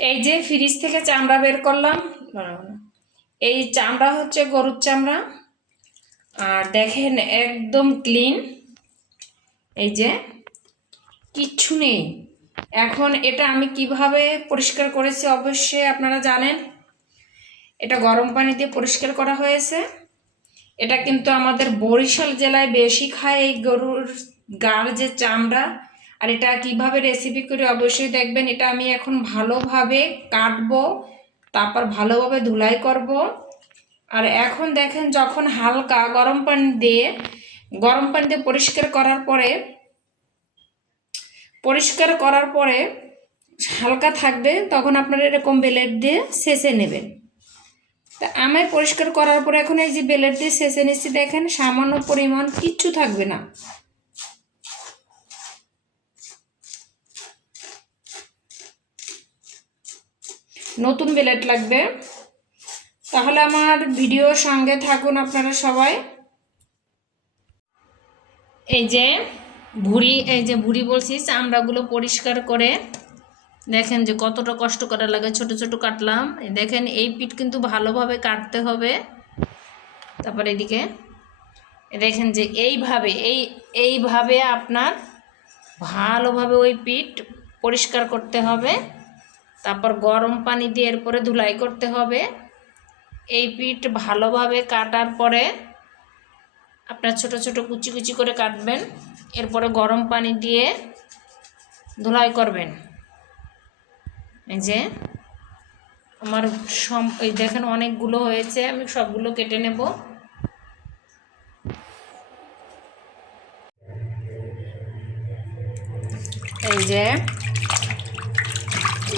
এই যে ফ্রিজ থেকে চামড়া বের করলাম। এই চামড়া হচ্ছে গরুর চামড়া, আর দেখেন একদম ক্লিন। এই যে কিচ্ছু নেই। এখন এটা আমি কিভাবে পরিষ্কার করেছি অবশ্যই আপনারা জানেন। এটা গরম পানি দিয়ে পরিষ্কার করা হয়েছে। এটা কিন্তু আমাদের বরিশাল জেলায় বেশি খায় এই গরুর গার যে চামড়া। আর এটা কিভাবে রেসিপি করে অবশ্যই দেখবেন। এটা আমি এখন ভালোভাবে কাটবো, তারপর ভালোভাবে ধুলাই করব। আর এখন দেখেন যখন হালকা গরম পানি দিয়ে পরিষ্কার করার পরে হালকা থাকবে, তখন আপনারা এরকম ব্লেড দিয়ে ছেঁচে নেবেন। তা আমি পরিষ্কার করার পরে এখন এই যে ব্লেড দিয়ে ছেঁচে নিচ্ছি, দেখেন সামান্য পরিমাণ, কিচ্ছু থাকবে না। নতুন ব্লেড লাগবে। তাহলে আমার ভিডিওর সঙ্গে থাকুন আপনারা সবাই। এই যে ভুঁড়ি বলছি, চামড়াগুলো পরিষ্কার করে দেখেন যে কতটা কষ্ট করা লাগে। ছোট ছোট কাটলাম। দেখেন এই পিঠ কিন্তু ভালোভাবে কাটতে হবে। তারপর এদিকে দেখেন যে এইভাবে আপনার ভালোভাবে ওই পিঠ পরিষ্কার করতে হবে। তারপর গরম পানি দিয়ে এরপরে ধুলাই করতে হবে। এই পিঠ ভালোভাবে কাটার পরে আপনার ছোট ছোট কুচি কুচি করে কাটবেন। এরপরে গরম পানি দিয়ে ধুলাই করবেন। এই যে আমার এই দেখেন অনেকগুলো হয়েছে, আমি সবগুলো কেটে নেব। এই যে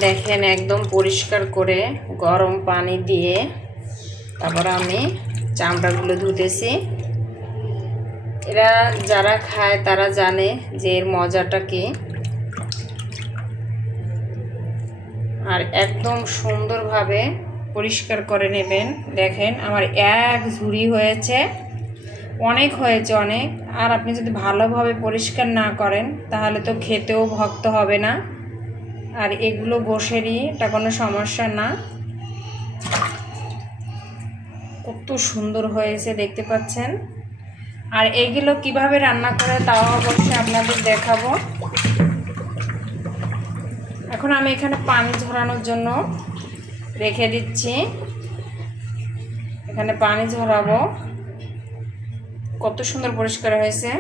দেখেন একদম পরিষ্কার করে গরম পানি দিয়ে তারপর আমি চামড়াগুলো ধুতেছি। এরা যারা খায় তারা জানে যে এর মজাটা কি। আর একদম সুন্দরভাবে পরিষ্কার করে নেবেন। দেখেন আমার এক ঝুড়ি হয়েছে, অনেক হয়েছে অনেক। আর আপনি যদি ভালোভাবে পরিষ্কার না করেন তাহলে তো খেতেও ভক্ত হবে না। আর এগুলো গোশেরই, এটা কোনো সমস্যা না। কত সুন্দর হয়েছে দেখতে পাচ্ছেন। আর এগুলো কিভাবে রান্না করে তাও অবশ্যই আপনাদের দেখাবো। এখন আমি এখানে পানি ঝরানোর জন্য রেখে দিচ্ছি। এখানে পানি ঝরাবো। কত সুন্দর পরিষ্কার হয়েছে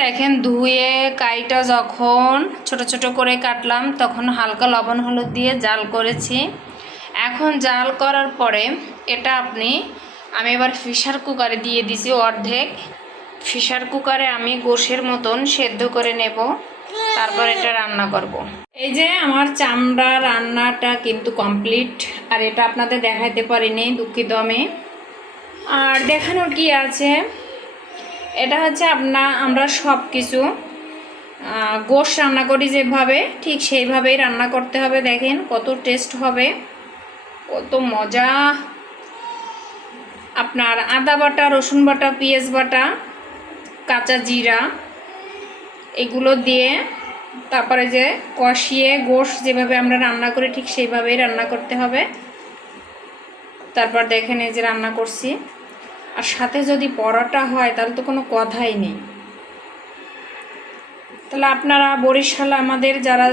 দেখেন। ধুয়ে কাইটা যখন ছোট ছোট করে কাটলাম তখন হালকা লবণ হলুদ দিয়ে জাল করেছি। এখন জাল করার পরে এটা আমি এবার প্রেসার কুকারে দিয়ে দিছি অর্ধেক। প্রেসার কুকারে আমি গোশের মতন সেদ্ধ করে নেব, তারপর এটা রান্না করব। এই যে আমার চামড়া রান্নাটা কিন্তু কমপ্লিট। আর এটা আপনাদের দেখাইতে পারিনি, দুঃখিত আমি। আর দেখানোর কি আছে, এটা হচ্ছে আমরা সব কিছু গোশ রান্না করি যেভাবে, ঠিক সেইভাবেই রান্না করতে হবে। দেখেন কত টেস্ট হবে, কত মজা। আপনার আদা বাটা, রসুন বাটা, পেঁয়াজ বাটা, কাঁচা জিরা এগুলো দিয়ে তারপরে যে কষিয়ে গোশ যেভাবে আমরা রান্না করি ঠিক সেইভাবেই রান্না করতে হবে। তারপর দেখেন এই যে রান্না করছি। আর সাথে যদি পরোটা হয় তাহলে তো কোনো কথাই নেই। তাহলে আপনারা বরিশাল আমাদের যারা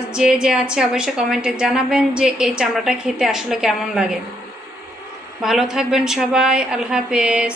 যে আছে অবশ্যই কমেন্টে জানাবেন যে এই চামড়াটা খেতে আসলে কেমন লাগে। ভালো থাকবেন সবাই, আল্লাহ হাফেজ।